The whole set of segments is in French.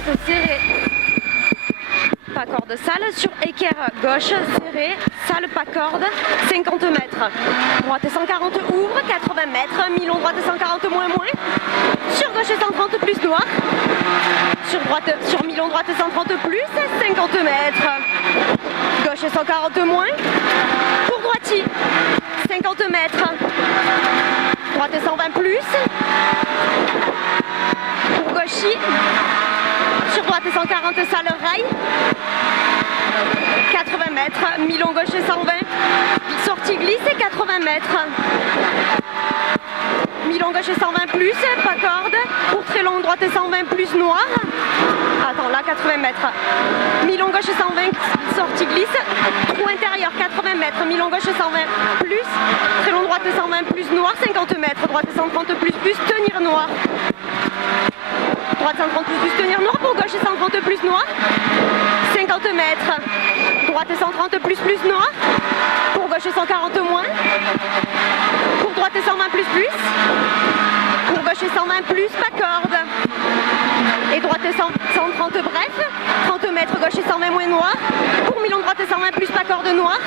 droite serrée, pas corde salle, sur équerre gauche serré, salle pas corde, 50 mètres. Droite 140 ouvre, 80 mètres, mi-long droite 140 moins, sur gauche 130 plus noir, sur mi-long droite 130 plus, 50 mètres. Gauche 140 moins, pour droitier, 50 mètres. Droite 120 plus, pour gauchis, sur droite 140 salle rail, 80 mètres, mi-long gauche 120, sortie glisse et 80 mètres. Mi-long gauche 120 plus, pas corde, pour très long droite 120 plus noir. Attends, là 80 mètres. Mi-long gauche 120, sortie glisse, trou intérieur 80 mètres, mi-long gauche 120 plus, très long droite 120 plus noir, 50 mètres, droite 130 plus, tenir noir. Droite 130 plus, tenir noir, pour gauche 130 plus noir, 50 mètres. Droite 130 plus, noir, pour gauche 140 moins, pour droite 120 plus, pour gauche 120 plus, pas corde. Et droite 130 bref, 30 mètres, gauche 120 moins noir, pour mi-long droite 120 plus, pas corde noir,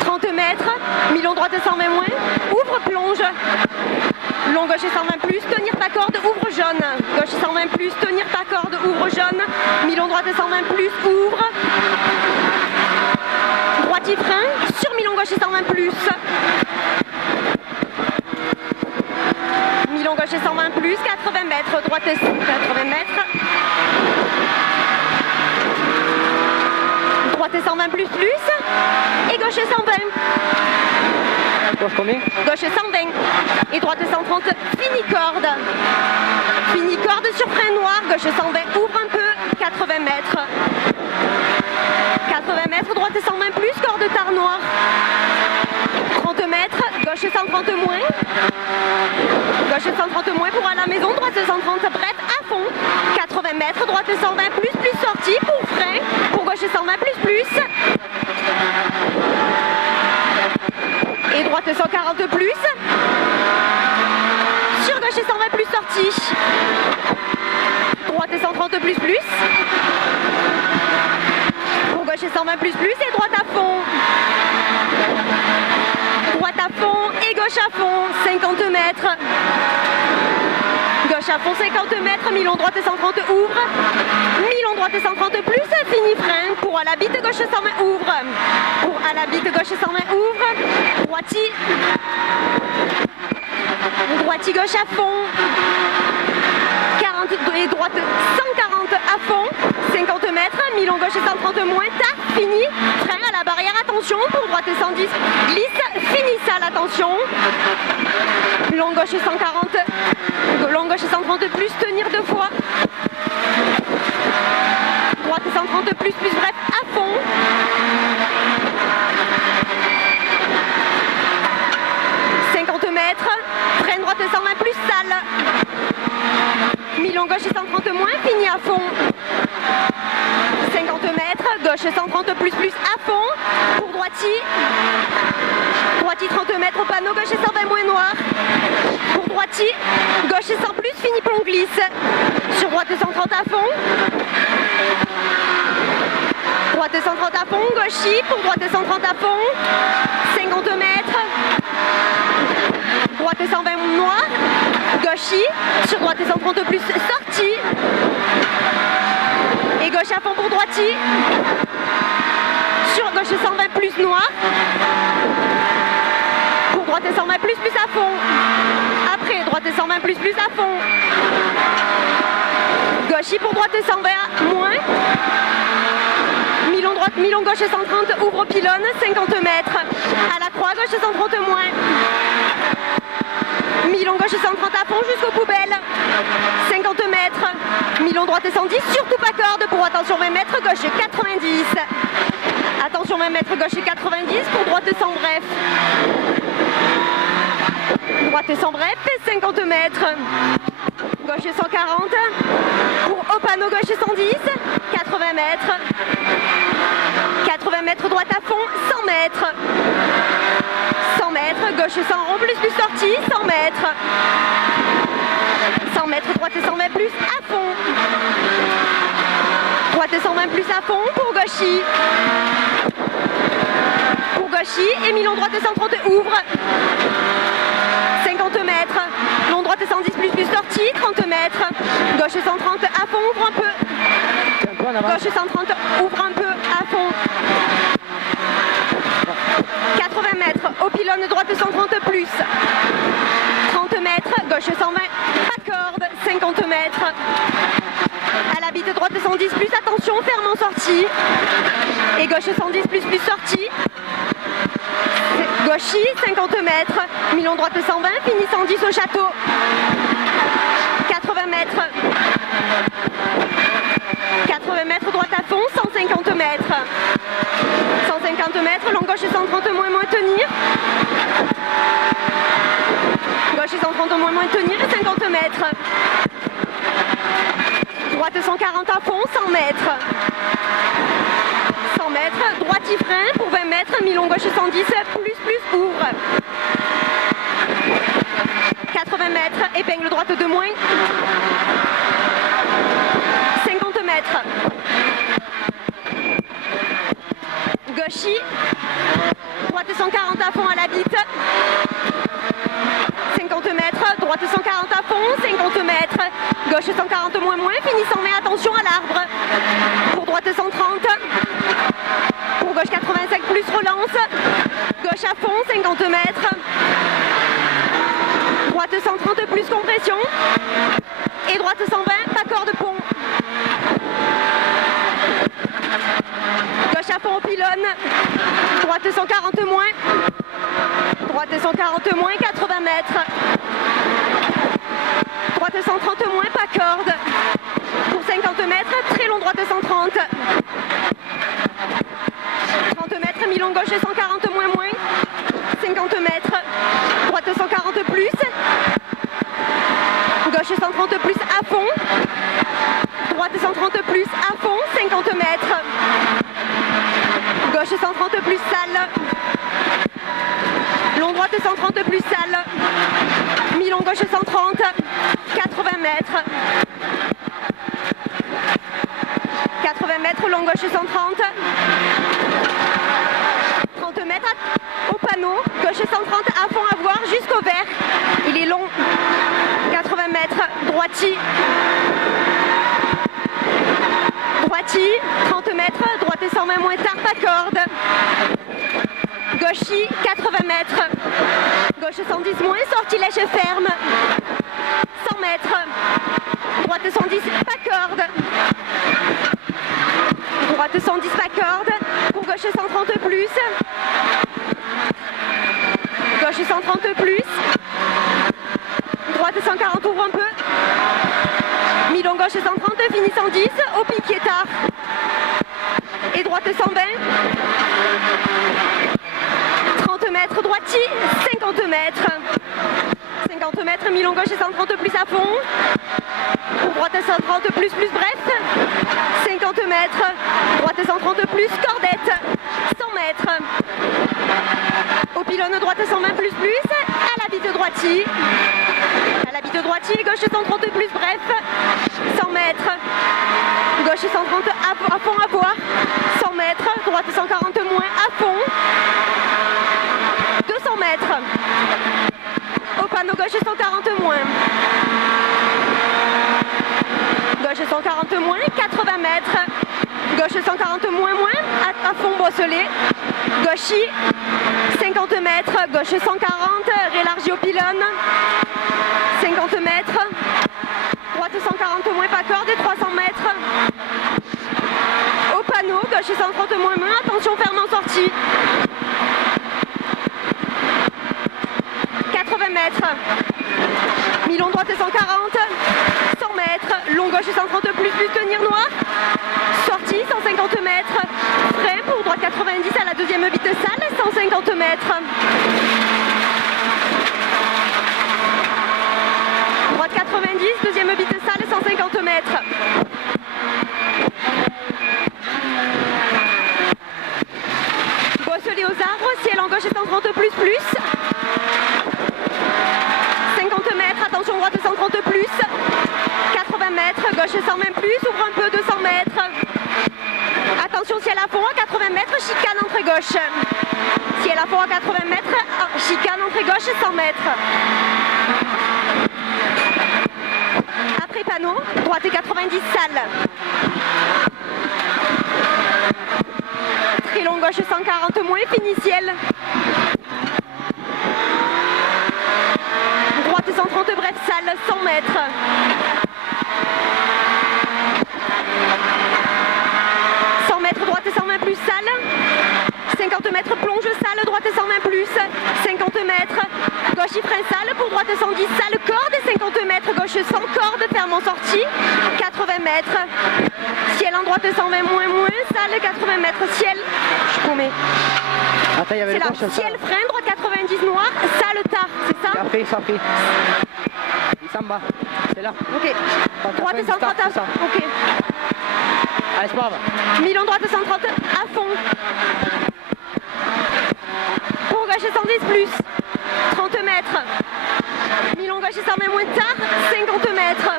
30 mètres, mi-long droite 120 moins, ouvre plonge, long gauche 120 plus, tenir pas corde, ouvre jaune, gauche 120 plus, tenir pas corde, ouvre jaune, mi-long droite 120 plus, ouvre, droitier frein, sur mi-long gauche 120 plus, mi-long gauche 120 plus, 80 mètres, droite 80 mètres, droite 120 plus, et gauche 120. Gauche combien? Gauche 120 et droite 130, fini corde. Fini corde sur frein noir, gauche 120, ouvre un peu, 80 mètres. 80 mètres, droite 120 plus, corde tard noir. 30 mètres, gauche 130 moins. Gauche 130 moins pour à la maison, droite 130 prête à fond. 80 mètres, droite 120 plus, sortie pour frein. Pour gauche 120 plus. Et droite 140 plus. Sur gauche 120 plus, sortie. Droite 130 plus. Pour gauche 120 plus et droite à fond. Droite à fond et gauche à fond, 50 mètres. Gauche à fond, 50 mètres, mi-long droite 130 ouvre. Mi-long droite 130 plus, fini frein. Pour à la bite, gauche 120 ouvre. Pour à la bite, gauche 120 ouvre. Droitier. Droitier gauche à fond. 40 et droite 140 à fond. 50 mètres, mi-long gauche 130 moins. Tac, fini. Frein à la barrière, attention. Pour droite 110, glisse. Fini ça, attention. Long gauche 140. Long gauche 130 plus, tenir deux fois. Droite 130 plus, bref, à fond. Frein droite 120 plus, salle. Mi-long gauche 130 moins, fini à fond. 50 mètres, gauche 130 plus, à fond. Pour droitier. Droitier 30 mètres au panneau, gauche 120 moins noir. Pour droitier, gauche 100 plus, fini plomb glisse. Sur droite 130 à fond. Droite 130 à fond, gauchis. Pour droite 130 à fond. 50 mètres. Droite 120 noir, gauchis, sur droite 130 plus, sortie. Et gauche à fond pour droitier. Sur gauche 120 plus noir. Pour droite 120 plus à fond. Après, droite 120 plus à fond. Gauchis pour droite 120 moins. Mi-long droite, mi-long gauche 130, ouvre pylône, 50 mètres. À la croix, gauche 130 moins. Mi-long gauche 130 à fond jusqu'aux poubelles. 50 mètres. Mi-long droite 110, surtout pas corde. Pour attention 20 mètres, gauche 90. Attention 20 mètres, gauche 90. Pour droite 100 bref. Droite 100 bref, 50 mètres. Gauche 140. Pour au panneau gauche 110. 80 mètres. 80 mètres droite à fond, 100 mètres. 100 mètres, gauche 100 rond plus sortie, 100 mètres. 100 mètres, droite 120 plus, à fond. Droite 120 plus à fond pour gauchis. Pour gauchis et mi-long droite 130 ouvre. 50 mètres. Long droite 110 plus sortie. 30 mètres. Gauche 130 à fond, ouvre un peu. Gauche 130 ouvre un peu à fond. 80 mètres. Au pylône droite 130 plus. 30 mètres. Gauche 120. Pas de corde. 50 mètres. À la bite droite 110 plus. Attention, ferme en sortie. Et gauche 110 plus sortie. Gauchis, 50 mètres. Mi-long droite 120, fini 110 au château. 80 mètres. 80 mètres droite à fond, 150 mètres. 150 mètres, long gauche 130 moins tenir. Gauche 130 moins tenir et 50 mètres. Droite 140 à fond, 100 mètres. 100 mètres, droite y frein pour 20 mètres, mi-long gauche 110, plus ouvre. 80 mètres, épingle droite de moins. 50 mètres. Gauchis. Droite 140 à fond à la bite. 50 mètres, droite 140 à fond, 50 mètres. Gauche 140 moins, fini 120, attention à l'arbre. Pour droite 130. Pour gauche 85 plus relance. Gauche à fond, 50 mètres. Droite 130 plus compression. Et droite 120, pas corde pont. Gauche à fond au pylône. Droite 140 moins. Droite 140 moins, 80 mètres. Droite 130 moins, pas corde. Pour 50 mètres, très long droite 130. 30 mètres, mi-long gauche 140 moins. 50 mètres. Droite 140 plus. Gauche 130 plus à fond. Droite 130 plus à fond, 50 mètres. Gauche 130 plus salle. Long droite 130 plus salle. Mi-long gauche 130. 80 mètres. 80 mètres, long gauche 130. 30 mètres au panneau. Gauche 130 à fond à voir jusqu'au vert. Il est long. 80 mètres. Droiti. Droiti. 30 mètres. Droite 120 moins tard, pas corde. Gauchis, 80 mètres. Gauche 110 moins, sortilège ferme. 100 mètres. Droite 110, pas corde. Droite 110, pas corde. Pour gauche 130 plus. Gauche 130 plus. Droite 140, ouvre un peu. Mi-long gauche 130, fini 110. Au pied tard. Et droite 120. 30 mètres, droiti, 50 mètres. 50 mètres, mi-long gauche 130 plus à fond. Pour droite 130 plus, bref. 50 mètres. Droite 130 plus, cordette. 100 mètres. Au pylône droite 120 plus. À la bite droiti. À la bite droiti, gauche 130 plus, bref. 100 mètres. Gauche 130 à fond à voir. 100 mètres. Droite 140 moins à fond. 200 mètres. Au panneau gauche 140 moins. Gauche 140 moins, 80 mètres. Gauche 140 moins, à fond bosselé. Gauchis, 50 mètres. Gauche 140, rélargi au pylône. 50 mètres. Droite 140 moins, pas corde et 300 mètres. Au panneau, gauche 130 moins, attention ferme en sortie. 80 mètres. Mi-long droite 140. 100 mètres. Long gauche 130 plus, tenir noir. Sortie 150 mètres. Frein pour droite 90 à la deuxième bite salle. 150 mètres. Droite 90, deuxième bite salle, 150 mètres. Bosselé aux arbres, ciel en gauche 130 plus. 50 mètres, attention droite 130 plus. 80 mètres, gauche 120 plus, ouvre un peu 200 mètres. gauche. Ciel à fond à 80 mètres. Chicane, entrée gauche, 100 mètres. Après panneau, droite et 90, salle. Très long gauche, 140 moins, fini ciel. Droite 130, bref, salle, 100 mètres. Droite 120 plus salle, 50 mètres plonge salle, droite 120 plus, 50 mètres, gauche frein salle, pour droite 110 salle, corde, 50 mètres, gauche sans corde, ferme en sortie, 80 mètres, ciel en droite 120 moins, salle, 80 mètres, ciel, je promets. Attends, il y avait c'est le là, gauche, ciel, frein, droite 90 noir, salle, tard, c'est ça? Il s'en prie. Il s'en bat, c'est là. Ok, droite 130 à fond, ok. Allez, c'est pas grave. Milan droite 130 à fond. Pour gauche 110 plus, 30 mètres. Milan gauche 120 moins tard, 50 mètres.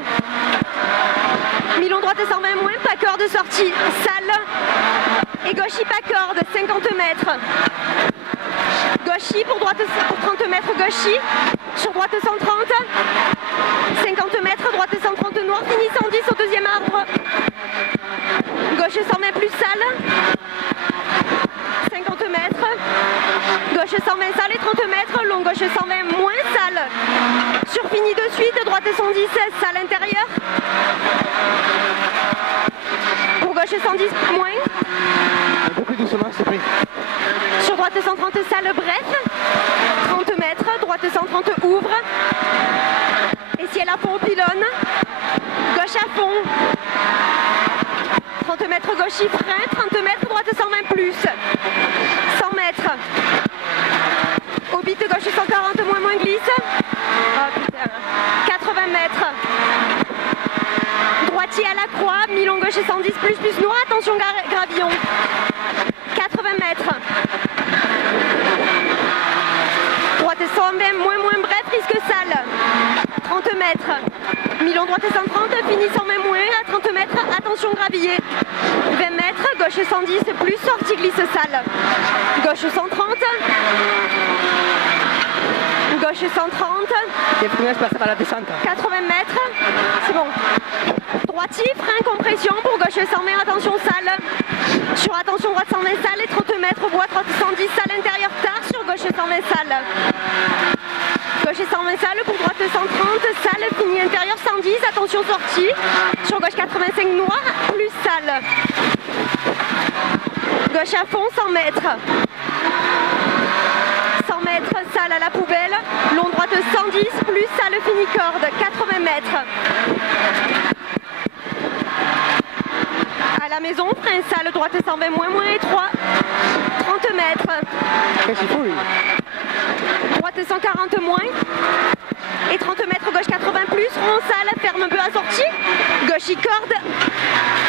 Milan droite 120 moins, pas corde sortie, salle. Et gauchis pas corde, 50 mètres. Gauchis pour droite pour 30 mètres, gauchis. Sur droite 130. 50 mètres, droite 130 noir, fini 110 au deuxième arbre. Gauche 120 plus salle, 50 mètres, gauche 120 salle et 30 mètres, long gauche 120 moins salle, sur fini de suite, droite 110 salle intérieure, pour gauche 110 moins, Un peu plus doucement, s'il te plaît. sur droite 130 salle bref, 30 mètres, droite 130 ouvre, et ciel à fond au pylône, gauche à fond. 30 mètres gauche frein, 30 mètres droite 120 plus, 100 mètres, au bit gauche 140 moins glisse, oh, putain. 80 mètres, droitier à la croix, mi-long gauche 110 plus noir, attention gravillon, 80 mètres, droite 120 moins bref, risque salle, 30 mètres, mi-long droite 130, fini 120 moins, à 30 mètres, attention gravier, 20 mètres, gauche 110 plus, sortie glisse salle, gauche 130, gauche 130, Les premiers se passent par la descente. 80 mètres, c'est bon, droitier, frein, compression, pour gauche 120, attention salle, sur attention droite 120 salle et 30 mètres, boîte 110 salle intérieure tard, sur gauche 120 salle. Gauche 120 salle, pour droite 130, salle, fini intérieur 110, attention sortie, sur gauche 85 noir, plus salle. Gauche à fond, 100 mètres. 100 mètres, salle à la poubelle, long droite 110, plus salle, fini corde, 80 mètres. À la maison, frein, salle, droite 120 moins et 3, 30 mètres. Qu'est-ce qu'il faut, lui? Droite 140 moins et 30 mètres gauche 80 plus, rond salle, ferme peu à sortie, gauche corde,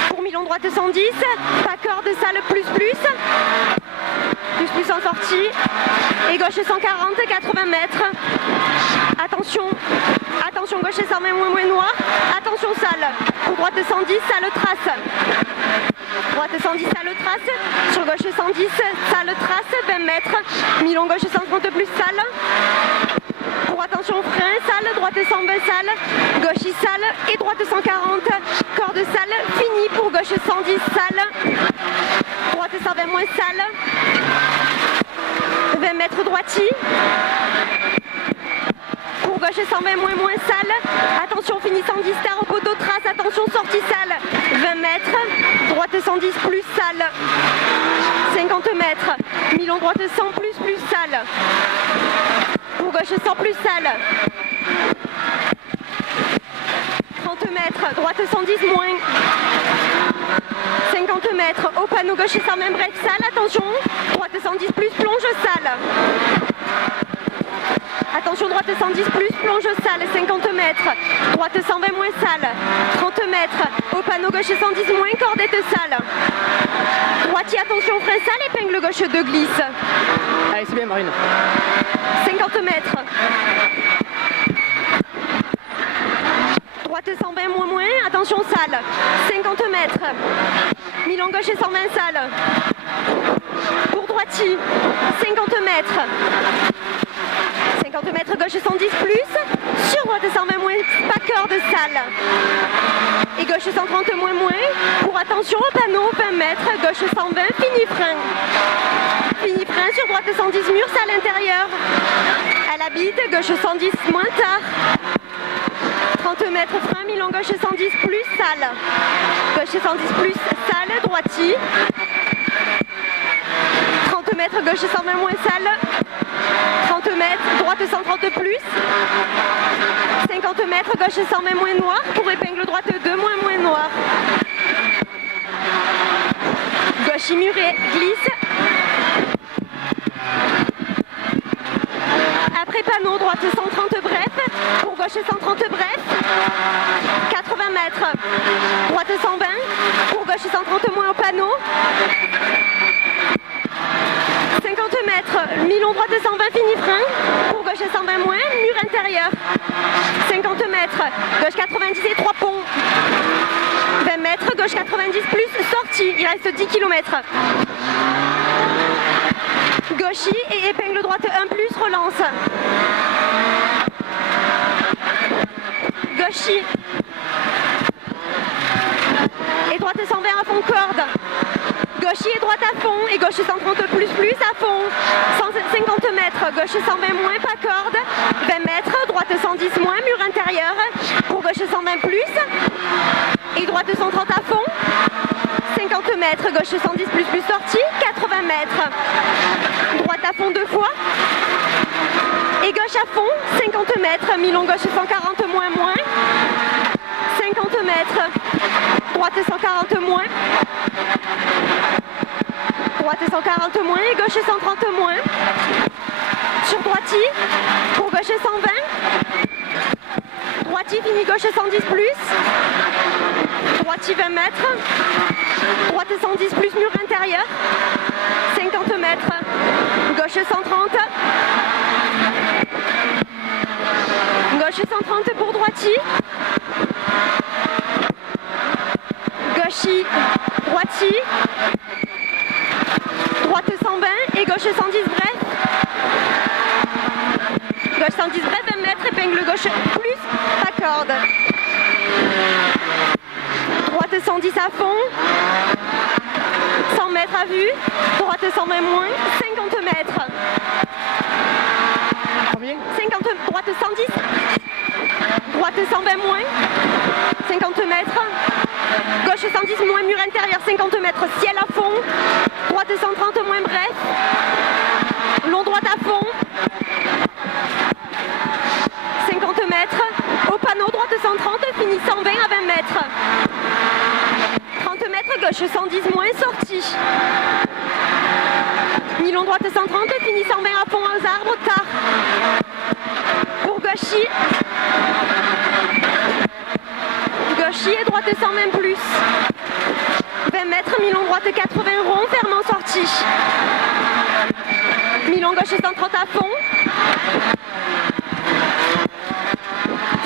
pour Milan droite 110, pas corde salle plus en sortie, et gauche 140, 80 mètres, attention gauche 120 moins noir, attention salle, pour droite 110, salle trace, droite 110 salle trace, sur gauche 110 salle trace, 20 mètres, Milan gauche 130 plus salle, pour attention frein, salle, droite 120 salle, gauche salle et droite 140, corde salle, fini pour gauche 110 salle, droite 120 moins salle, 20 mètres droitier, pour gauche 120 moins salle, attention fini 110 star au poteau trace, attention sortie salle, 20 mètres, droite 110 plus salle, 50 mètres, Milan droite 100 plus salle, pour gauche 100 plus salle, 30 mètres, droite 110 moins, 50 mètres, au panneau gauche 120 bref salle, attention, droite 110 plus plonge salle. Attention droite 110 plus, plonge salle, 50 mètres, droite 120 moins salle, 30 mètres, au panneau gauche 110 moins, cordette salle. Droitier, attention frein salle, épingle gauche de glisse. Allez, c'est bien Marine. 50 mètres. Droite 120 moins, attention salle, 50 mètres. Milan gauche 120 salle. Pour droitier, 50 mètres. 50 mètres gauche 110 plus. Sur droite 120 moins, pas cœur de salle. Et gauche 130 moins moins. Pour attention au panneau, 20 mètres, gauche 120, fini frein. Fini frein, sur droite 110 murs, salle intérieure. À la bite, gauche 110 moins tard. 30 mètres frein, mi-long gauche 110 plus, salle. Gauche 110 plus, salle, droitier. 30 mètres, gauche 120 moins, salle. 30 mètres, droite 130 plus. 50 mètres, gauche 120 moins noir. Pour épingle droite 2 moins noir. Gauche muré, glisse. Après panneau, droite 130 bref. Pour gauche 130 bref. 80 mètres. Droite 120. Pour gauche 130 moins au panneau. 50 mètres. Mi-long droite 120 fini frein. Pour gauche 120 moins. Mur intérieur. 50 mètres. Gauche 90 et 3 ponts. 20 mètres. Gauche 90 plus. Sortie. Il reste 10 km. Gauchis et épingle droite 1 plus, relance. Gauchis. Et droite 120 à fond corde. Gauchis et droite à fond. Et gauche 130 plus à fond. 150 mètres. Gauche 120 moins, pas corde. 20 mètres. Droite 110 moins, mur intérieur. Pour gauche 120 plus. Et droite 130 à fond. 50 mètres, gauche 110 plus sortie, 80 mètres. Droite à fond 2 fois. Et gauche à fond, 50 mètres, mi-long gauche 140 moins. 50 mètres, droite 140 moins. Droite 140 moins et gauche 130 moins. Sur droitier, pour gauche 120. Droitier fini gauche 110 plus. Droitier 20 mètres. Droite 110 plus mur intérieur. 50 mètres. Gauche 130. Gauche 130 pour droitier. Gauchis, droitier. Droite 120 et gauche 110 bref. Gauche 110 bref, 20 mètres, épingle gauche plus, pas corde. Droite 110 à fond. 100 mètres à vue. Droite 120 moins, 50 mètres. Combien? 50, droite 110. Droite 120 moins, 50 mètres. Gauche 110 moins, mur intérieur, 50 mètres, ciel à fond. Droite 130 moins, bref. Long droite à fond. 50 mètres. Au panneau, droite 130, fini 120 à 20 mètres. 30 mètres, gauche 110 moins, sortie. Mi-long droite 130, fini 120 à fond aux arbres, tard. Pour gauchis. Gauchis et droite 120 plus. 20 mètres, mi-long droite 80 rond, ferme en sortie. Mi-long gauche 130 à fond.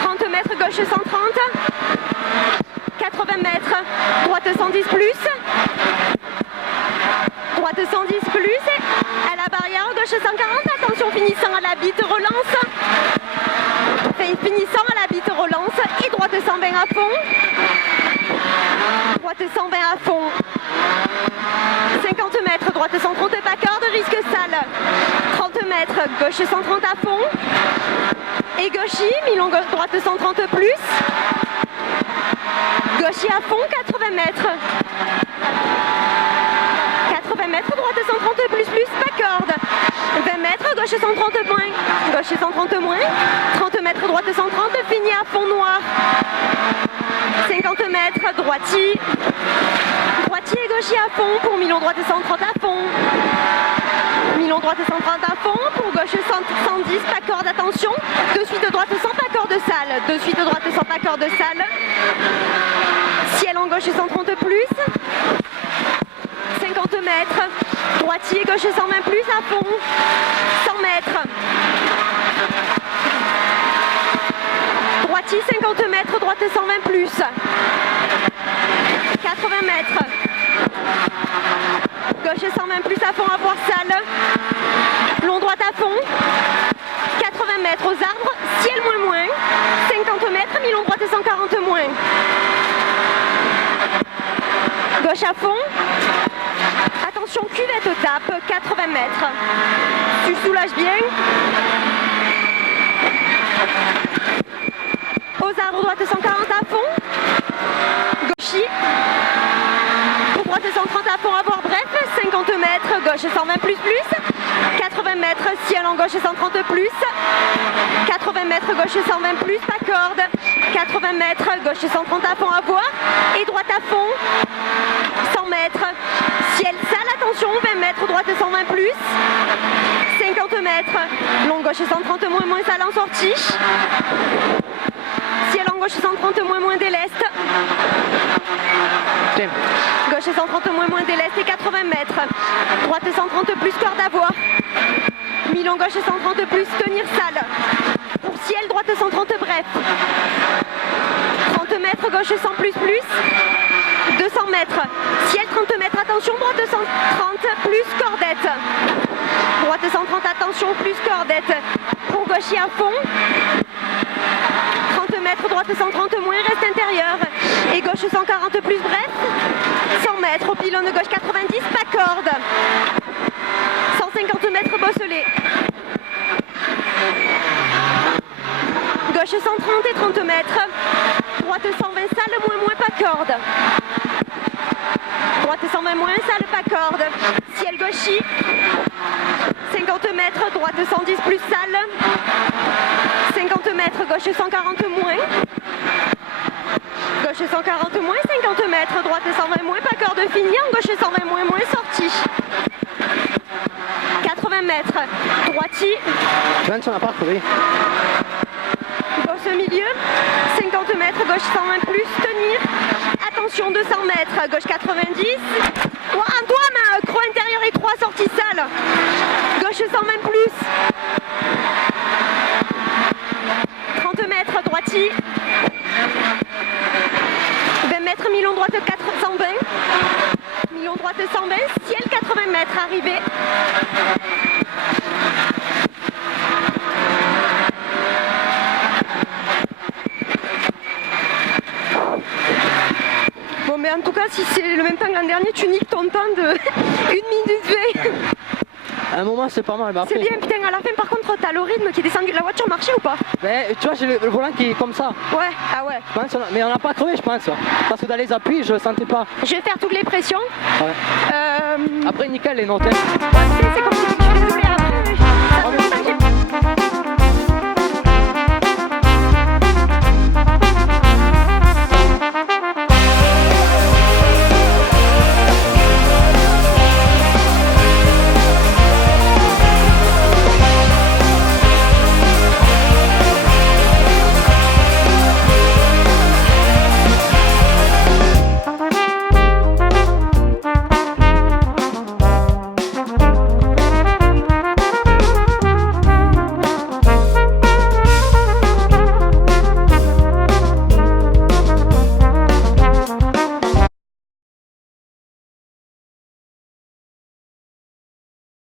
30 mètres, gauche 130. 80 mètres, droite 110 plus. Droite 110 plus. À la barrière, gauche 140. Attention, finissant à la bite, relance. Finissant à la bite, relance. Et droite 120 à fond. Droite 120 à fond. 50 mètres, droite 130 pas corde, risque salle. 30 mètres, gauche 130 à fond. Et gauchis, mi-long droite 130 plus. Gauchis à fond, 80 mètres. 80 mètres, droite 130 plus, pas corde. 20 mètres, gauche 130 moins. Gauche 130 moins. 30 mètres, droite 130, fini à fond noir. 50 mètres, droitier. Droitier et gauchier à fond pour mi-long droite 130 à fond. Mi-long droite 130 à fond, pour gauche 110, pas corde, attention. De suite droite sans pas corde salle. De suite droite sans pas corde salle. Ciel en gauche 130 plus. 50 mètres. Droitier, gauche 120 plus à fond. 100 mètres. Droitier 50 mètres, droite 120 plus. 80 mètres. Gauche 120 plus à fond, avoir salle. Long droite à fond. 80 mètres aux arbres, ciel moins. 50 mètres, mi-long droite et 140 moins. Gauche à fond. Attention, cuvette au tape, 80 mètres. Tu soulages bien. Aux arbres, droite 140 à fond. Gauchis. Pour droite 130 à fond, à voir bref. 50 mètres, gauche 120 plus. 80 mètres, ciel en gauche 130 plus. 80 mètres, gauche 120 plus, pas corde. 80 mètres, gauche 130 à fond, à voir. Et droite à fond. 100 mètres, ciel sale, attention, 20 mètres, droite 120 plus. 50 mètres, long gauche 130 moins, sale en sortie. Ciel en gauche 130 moins des l'est. Gauche 130 moins des l'est et 80 mètres. Droite 130 plus, corde à voir. Mi-long gauche 130 plus, tenir sale. Pour ciel, droite 130 bref. 30 mètres, gauche 100 plus. 200 mètres. Ciel 30 mètres, attention, droite 130 plus, cordette. Droite 130, attention, plus cordette. Pour gauche et à fond. 30 mètres, droite 130 moins, reste intérieur. Et gauche 140 plus, bref. 100 mètres, au pylône gauche 90, pas corde. 150 mètres, bosselet. Gauche 130 et 30 mètres. Droite 120, salle, moins, pas corde. Droite 120 moins, salle, pas corde. Ciel gauchis. 50 mètres, droite 110 plus, salle. 50 mètres, gauche 140 moins. Gauche 140 moins, 50 mètres, droite 120 moins, pas corde fini. En gauche 120 moins, sortie. 80 mètres, droiti. Joanne, on n'a pas trouvé. Gauche milieu, 50 mètres, gauche 120 plus, tenir. Attention, 200 mètres, gauche 90. Oh, Antoine, croix intérieur et croix, sortie sale. Gauche 120 plus. 30 mètres, droiti. 20 mètres, mi-long droite 120. Mi-long droite 120, ciel 80 mètres, arrivé. Bon, mais en tout cas, si c'est le même temps que l'an dernier, tu niques ton temps de 1 minute 20. À un moment, c'est pas mal. C'est bien, putain, à la fin, par contre, t'as le rythme qui est descendu. La voiture marchait ou pas? Ben, tu vois, j'ai le volant qui est comme ça. Ouais, ah ouais. Je pense, mais on n'a pas crevé, je pense. Parce que dans les appuis, je sentais pas. Je vais faire toutes les pressions. Ouais. Après, nickel, les notes. Ouais, c'est comme